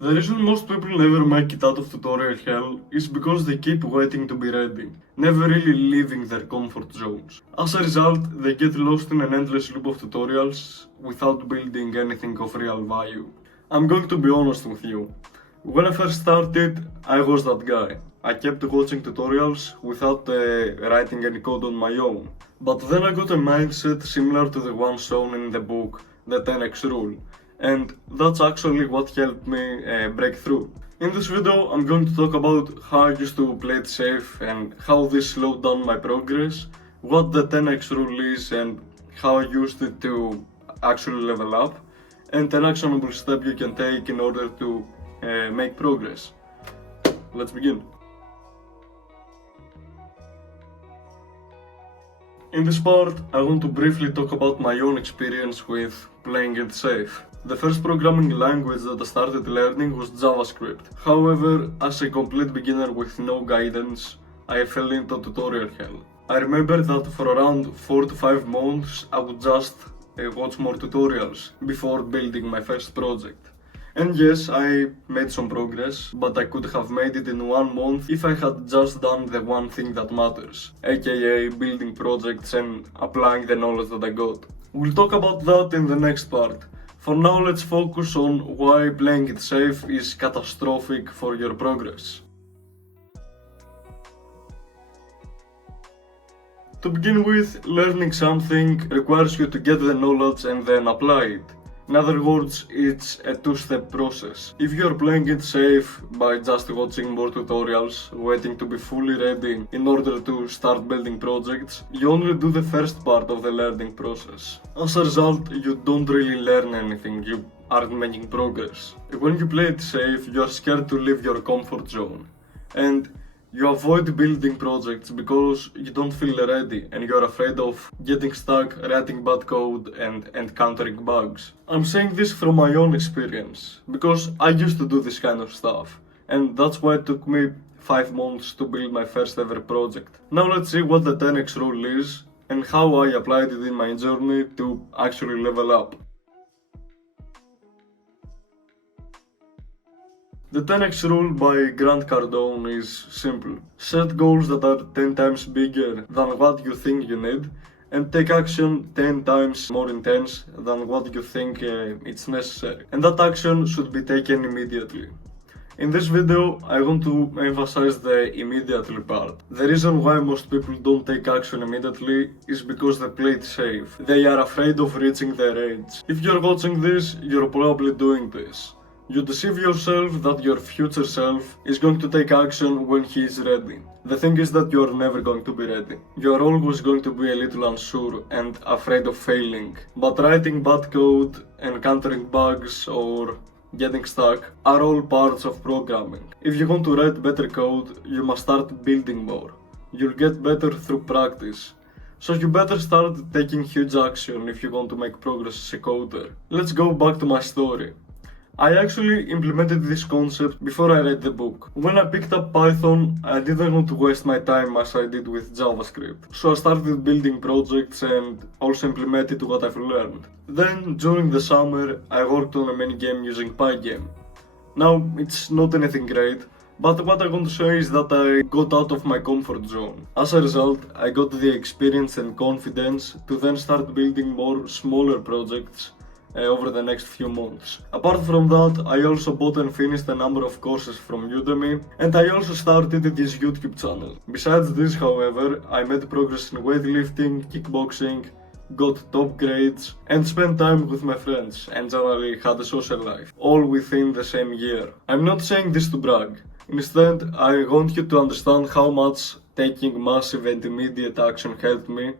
The reason most people never make it out of tutorial hell is because they keep waiting to be ready, never really leaving their comfort zones. As a result, they get lost in an endless loop of tutorials without building anything of real value. I'm going to be honest with you. When I first started, I was that guy. I kept watching tutorials without writing any code on my own. But then I got a mindset similar to the one shown in the book, the 10x rule. And that's actually what helped me break through. In this video, I'm going to talk about how I used to play it safe and how this slowed down my progress, what the 10x rule is and how I used it to actually level up, and an actionable step you can take in order to make progress. Let's begin. In this part, I want to briefly talk about my own experience with playing it safe. The first programming language that I started learning was JavaScript. However, as a complete beginner with no guidance, I fell into tutorial hell. I remember that for around 4 to 5 months, I would just watch more tutorials before building my first project. And yes, I made some progress, but I could have made it in 1 month if I had just done the one thing that matters, aka building projects and applying the knowledge that I got. We'll talk about that in the next part. For now, let's focus on why playing it safe is catastrophic for your progress. To begin with, learning something requires you to get the knowledge and then apply it. In other words, it's a two-step process. If you're playing it safe by just watching more tutorials, waiting to be fully ready in order to start building projects, you only do the first part of the learning process. As a result, you don't really learn anything, you aren't making progress. When you play it safe, you're scared to leave your comfort zone. And you avoid building projects because you don't feel ready and you're afraid of getting stuck, writing bad code and encountering bugs. I'm saying this from my own experience because I used to do this kind of stuff, and that's why it took me 5 months to build my first ever project. Now let's see what the 10x rule is and how I applied it in my journey to actually level up. The 10x rule by Grant Cardone is simple. Set goals that are 10 times bigger than what you think you need, and take action 10 times more intense than what you think it's necessary. And that action should be taken immediately. In this video, I want to emphasize the immediately part. The reason why most people don't take action immediately is because they play it safe. They are afraid of reaching their age. If you're watching this, you're probably doing this. You deceive yourself that your future self is going to take action when he is ready. The thing is that you're never going to be ready. You're always going to be a little unsure and afraid of failing. But writing bad code, encountering bugs or getting stuck are all parts of programming. If you want to write better code, you must start building more. You'll get better through practice. So you better start taking huge action if you want to make progress as a coder. Let's go back to my story. I actually implemented this concept before I read the book. When I picked up Python, I didn't want to waste my time as I did with JavaScript. So I started building projects and also implemented what I've learned. Then, during the summer, I worked on a minigame using Pygame. Now, it's not anything great, but what I want to say is that I got out of my comfort zone. As a result, I got the experience and confidence to then start building more smaller projects over the next few months. Apart from that, I also bought and finished a number of courses from Udemy, and I also started this YouTube channel. Besides this, however, I made progress in weightlifting, kickboxing, got top grades, and spent time with my friends, and generally had a social life, all within the same year. I'm not saying this to brag. Instead, I want you to understand how much taking massive and immediate action helped me,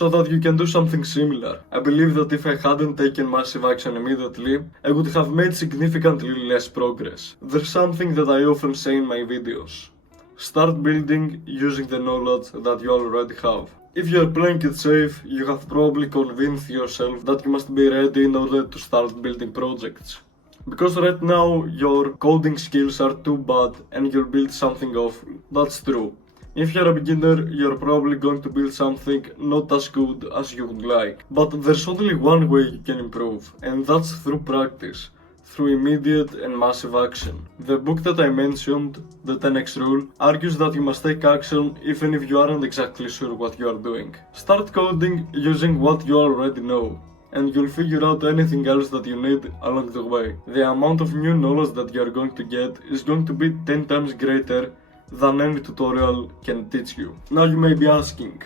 so that you can do something similar. I believe that if I hadn't taken massive action immediately, I would have made significantly less progress. There's something that I often say in my videos. Start building using the knowledge that you already have. If you're playing it safe, you have probably convinced yourself that you must be ready in order to start building projects. Because right now, your coding skills are too bad and you'll build something awful. That's true. If you're a beginner, you're probably going to build something not as good as you would like. But there's only one way you can improve, and that's through practice. through immediate and massive action. The book that I mentioned, The 10x Rule, argues that you must take action even if you aren't exactly sure what you are doing. Start coding using what you already know, and you'll figure out anything else that you need along the way. The amount of new knowledge that you are going to get is going to be 10 times greater than any tutorial can teach you. Now you may be asking,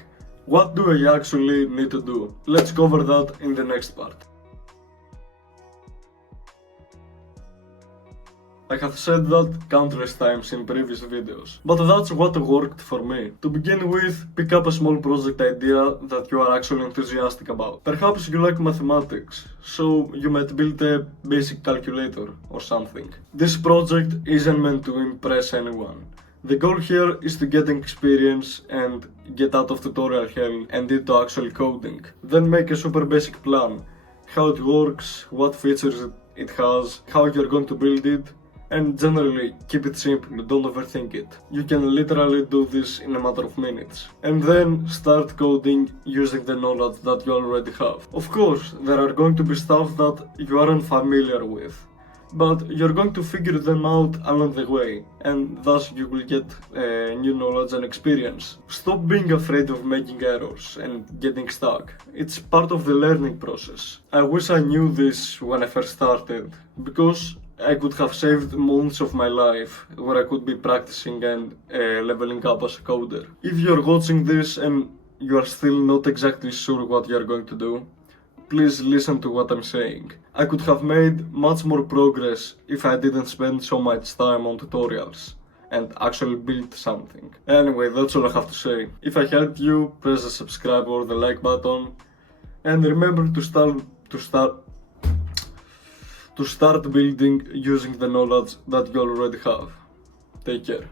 what do I actually need to do? Let's cover that in the next part. I have said that countless times in previous videos, but that's what worked for me. To begin with, pick up a small project idea that you are actually enthusiastic about. Perhaps you like mathematics, so you might build a basic calculator or something. This project isn't meant to impress anyone. The goal here is to get experience and get out of tutorial hell and into actual coding. Then make a super basic plan, how it works, what features it has, how you're going to build it, and generally keep it simple, don't overthink it. You can literally do this in a matter of minutes. And then start coding using the knowledge that you already have. Of course, there are going to be stuff that you aren't familiar with, but you're going to figure them out along the way, and thus you will get new knowledge and experience. Stop being afraid of making errors and getting stuck. It's part of the learning process. I wish I knew this when I first started, because I could have saved months of my life where I could be practicing and leveling up as a coder. If you're watching this and you are still not exactly sure what you're going to do, please listen to what I'm saying. I could have made much more progress if I didn't spend so much time on tutorials and actually build something. Anyway, that's all I have to say. If I helped you, press the subscribe or the like button, and remember to start building using the knowledge that you already have. Take care.